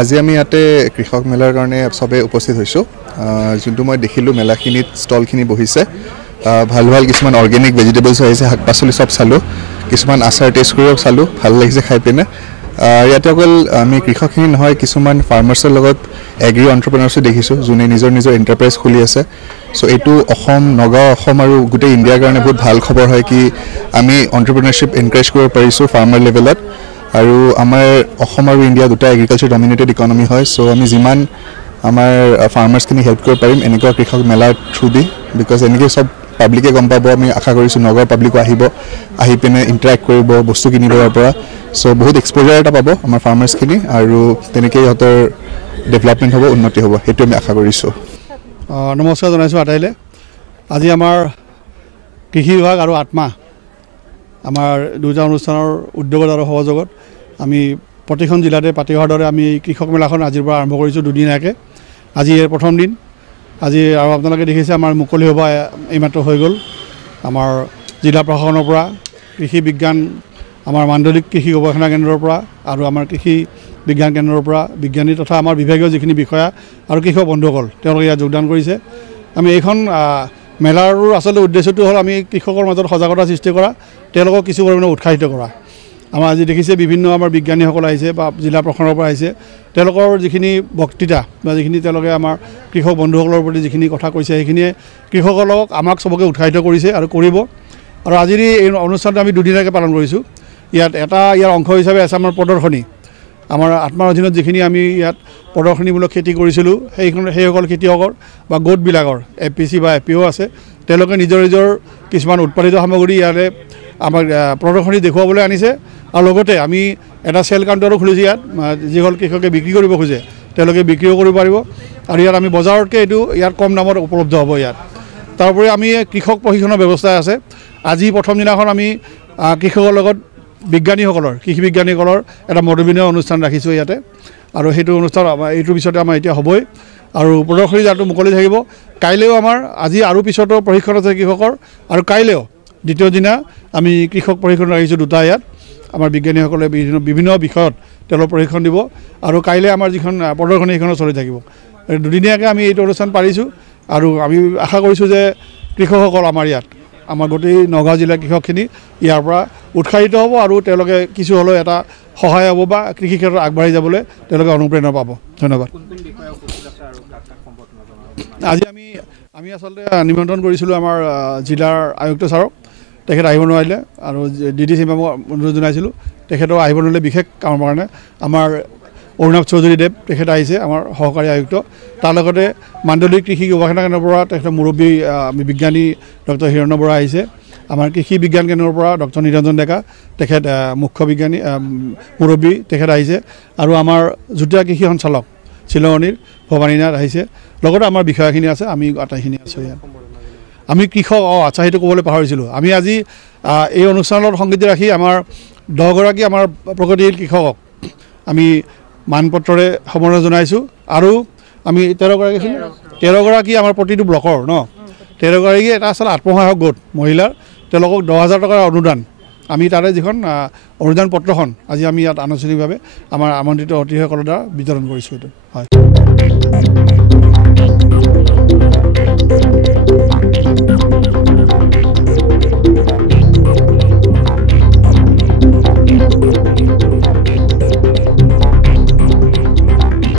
আজি আমি ইয়াতে কৃষক মেলাৰ কাৰণে সবে উপস্থিত হৈছোঁ যোনটো মই দেখিলোঁ মেলাখিনিত ষ্টলখিনি বহিছে ভাল ভাল কিছুমান অৰ্গেনিক ভেজিটেবলছ আহিছে শাক পাচলি সব চালোঁ কিছুমান আচাৰ টেষ্ট কৰিও চালোঁ ভাল লাগিছে খাই পিনে ইয়াতে অকল আমি কৃষকখিনি নহয় কিছুমান ফাৰ্মাৰ্ছৰ লগত এগ্ৰি এণ্টাৰপ্ৰেনাৰ্ছো দেখিছোঁ যোনে নিজৰ এণ্টাৰপ্ৰাইজ খুলি আছে চ' এইটো অসম নগাঁও অসম আৰু গোটেই ইণ্ডিয়াৰ কাৰণে বহুত ভাল খবৰ হয় কি আমি এণ্টাৰপ্ৰেনাৰশ্বিপ এনকাৰেজ কৰিব পাৰিছোঁ ফাৰ্মাৰ লেভেলত আৰু আমাৰ অসম আৰু ইণ্ডিয়া দুটা এগ্ৰিকালচাৰ ডমিনেটেড ইকনমি হয় চ' আমি যিমান আমাৰ ফাৰ্মাৰ্ছখিনি হেল্প কৰিব পাৰিম এনেকুৱা কৃষক মেলাৰ থ্ৰু দি বিকজ এনেকৈ সব পাব্লিকে গম পাব আমি আশা কৰিছোঁ নগাঁৱৰ পাব্লিকো আহি পিনে ইণ্টাৰেক্ট কৰিব বস্তু কিনিব ইয়াৰ পৰা চ' বহুত এক্সপ'জাৰ এটা পাব আমাৰ ফাৰ্মাৰ্ছখিনি আৰু তেনেকৈ সিহঁতৰ ডেভেলপমেণ্ট হ'ব উন্নতি হ'ব সেইটো আমি আশা কৰিছোঁ নমস্কাৰ জনাইছোঁ আটাইলে আজি আমাৰ কৃষি বিভাগ আৰু আত্মা আমাৰ দুটা অনুষ্ঠানৰ উদ্যোগত আৰু সহযোগত আমি প্ৰতিখন জিলাতে পাতি অহাৰ দৰে আমি কৃষক মেলাখন আজিৰ পৰা আৰম্ভ কৰিছোঁ দুদিনীয়াকৈ আজি ইয়াৰ প্ৰথম দিন আজি আৰু আপোনালোকে দেখিছে আমাৰ মুকলি সভা এইমাত্ৰ হৈ গ'ল আমাৰ জিলা প্ৰশাসনৰ পৰা কৃষি বিজ্ঞান আমাৰ মাণ্ডলিক কৃষি গৱেষণা কেন্দ্ৰৰ পৰা আৰু আমাৰ কৃষি বিজ্ঞান কেন্দ্ৰৰ পৰা বিজ্ঞানী তথা আমাৰ বিভাগীয় যিখিনি বিষয়া আৰু কৃষক বন্ধুসকল তেওঁলোকে ইয়াত যোগদান কৰিছে আমি এইখন মেলাৰ আচলতে উদ্দেশ্যটো হ'ল আমি কৃষকৰ মাজত সজাগতা সৃষ্টি কৰা তেওঁলোকক কিছু পৰিমাণে উৎসাহিত কৰা আমাৰ আজি দেখিছে বিভিন্ন আমাৰ বিজ্ঞানীসকল আহিছে বা জিলা প্ৰশাসনৰ পৰা আহিছে তেওঁলোকৰ যিখিনি বক্তৃতা বা যিখিনি তেওঁলোকে আমাৰ কৃষক বন্ধুসকলৰ প্ৰতি যিখিনি কথা কৈছে সেইখিনিয়ে কৃষকসকলক আমাক চবকে উৎসাহিত কৰিছে আৰু কৰিব আৰু আজিৰ এই অনুষ্ঠানটো আমি দুদিনীয়াকৈ পালন কৰিছোঁ ইয়াৰ অংশ হিচাপে আছে আমাৰ প্ৰদৰ্শনী আমাৰ আত্মাৰ অধীনত যিখিনি আমি ইয়াত প্ৰদৰ্শনীমূলক খেতি কৰিছিলোঁ সেইসকল খেতিয়কৰ বা গোটবিলাকৰ FPC বা FPO আছে তেওঁলোকে নিজৰ কিছুমান উৎপাদিত সামগ্ৰী ইয়াতে আমাক প্ৰদৰ্শনী দেখুৱাবলৈ আনিছে আৰু লগতে আমি এটা চেল কাউণ্টাৰো খুলিছোঁ ইয়াত যিসকল কৃষকে বিক্ৰী কৰিব খোজে তেওঁলোকে বিক্ৰীও কৰিব পাৰিব আৰু ইয়াত আমি বজাৰতকৈ ইয়াত কম দামত উপলব্ধ হ'ব ইয়াত তাৰোপৰি আমি কৃষক প্ৰশিক্ষণৰ ব্যৱস্থা আছে আজি প্ৰথম দিনাখন আমি কৃষকৰ লগত কৃষি বিজ্ঞানীসকলৰ এটা মতবিনিময় অনুষ্ঠান ৰাখিছোঁ ইয়াতে আৰু সেইটো অনুষ্ঠান এইটোৰ পিছতে আমাৰ এতিয়া হ'বই আৰু প্ৰদৰ্শনী যাটো মুকলি থাকিব কাইলৈও আমাৰ আজি আৰু পিছতো প্ৰশিক্ষণ আছে কৃষকৰ আৰু কাইলৈও দ্বিতীয় দিনা আমি কৃষক প্ৰশিক্ষণ ৰাখিছোঁ দুটা ইয়াত আমাৰ বিজ্ঞানীসকলে বিভিন্ন বিষয়ত তেওঁলোকৰ প্ৰশিক্ষণ দিব আৰু কাইলৈ আমাৰ যিখন প্ৰদৰ্শনী সেইখনো চলি থাকিব দুদিনীয়াকৈ আমি এইটো অনুষ্ঠান পাৰিছোঁ আৰু আমি আশা কৰিছোঁ যে কৃষকসকল আমাৰ গোটেই নগাঁও জিলাৰ কৃষকখিনি ইয়াৰ পৰা উৎসাহিত হ'ব আৰু তেওঁলোকে কিছু হ'লেও এটা সহায় হ'ব বা কৃষি ক্ষেত্ৰত আগবাঢ়ি যাবলৈ তেওঁলোকে অনুপ্ৰেৰণা পাব ধন্যবাদ আজি আমি আচলতে নিমন্ত্ৰণ কৰিছিলোঁ আমাৰ জিলাৰ আয়ুক্ত ছাৰক তেখেত আহিব নোৱাৰিলে আৰু DDC মেমক অনুৰোধ জনাইছিলোঁ তেখেতক আহিব নোৱাৰিলে বিশেষ কামৰ কাৰণে আমাৰ অৰুণাভ চৌধুৰীদেৱ তেখেত আহিছে আমাৰ সহকাৰী আয়ুক্ত তাৰ লগতে মাণ্ডলিক কৃষি গৱেষণা কেন্দ্ৰৰ পৰা তেখেতৰ মুৰব্বী বিজ্ঞানী ডক্টৰ হিৰণ্য বৰা আহিছে আমাৰ কৃষি বিজ্ঞান কেন্দ্ৰৰ পৰা ডক্টৰ নিৰঞ্জন ডেকা তেখেত মুখ্য বিজ্ঞানী মুৰব্বী তেখেত আহিছে আৰু আমাৰ যুটীয়া কৃষি সঞ্চালক শিলঙনিৰ ভৱানী নাথ আহিছে লগতে আমাৰ বিষয়াখিনি আছে আমি আটাইখিনি আছোঁ ইয়াত আমি কৃষক আচ্ছা সেইটো ক'বলৈ পাহৰিছিলোঁ আমি আজি এই অনুষ্ঠানত সংগতি ৰাখি আমাৰ 10 গৰাকী আমাৰ প্ৰগতিশীল কৃষকক আমি মানপত্ৰৰে সম্বৰ্ধনা জনাইছোঁ আৰু আমি 13 গৰাকী আমাৰ প্ৰতিটো ব্লকৰ 13 গৰাকী এটা আচলতে আত্মসহায়ক গোট মহিলাৰ তেওঁলোকক 10,000 টকাৰ অনুদান আমি তাৰে যিখন অনুদান পত্ৰখন আজি আমি ইয়াত আনুষ্ঠানিকভাৱে আমাৰ আমন্ত্ৰিত অতিথিসকলৰ দ্বাৰা বিতৰণ কৰিছোঁ এইটো হয়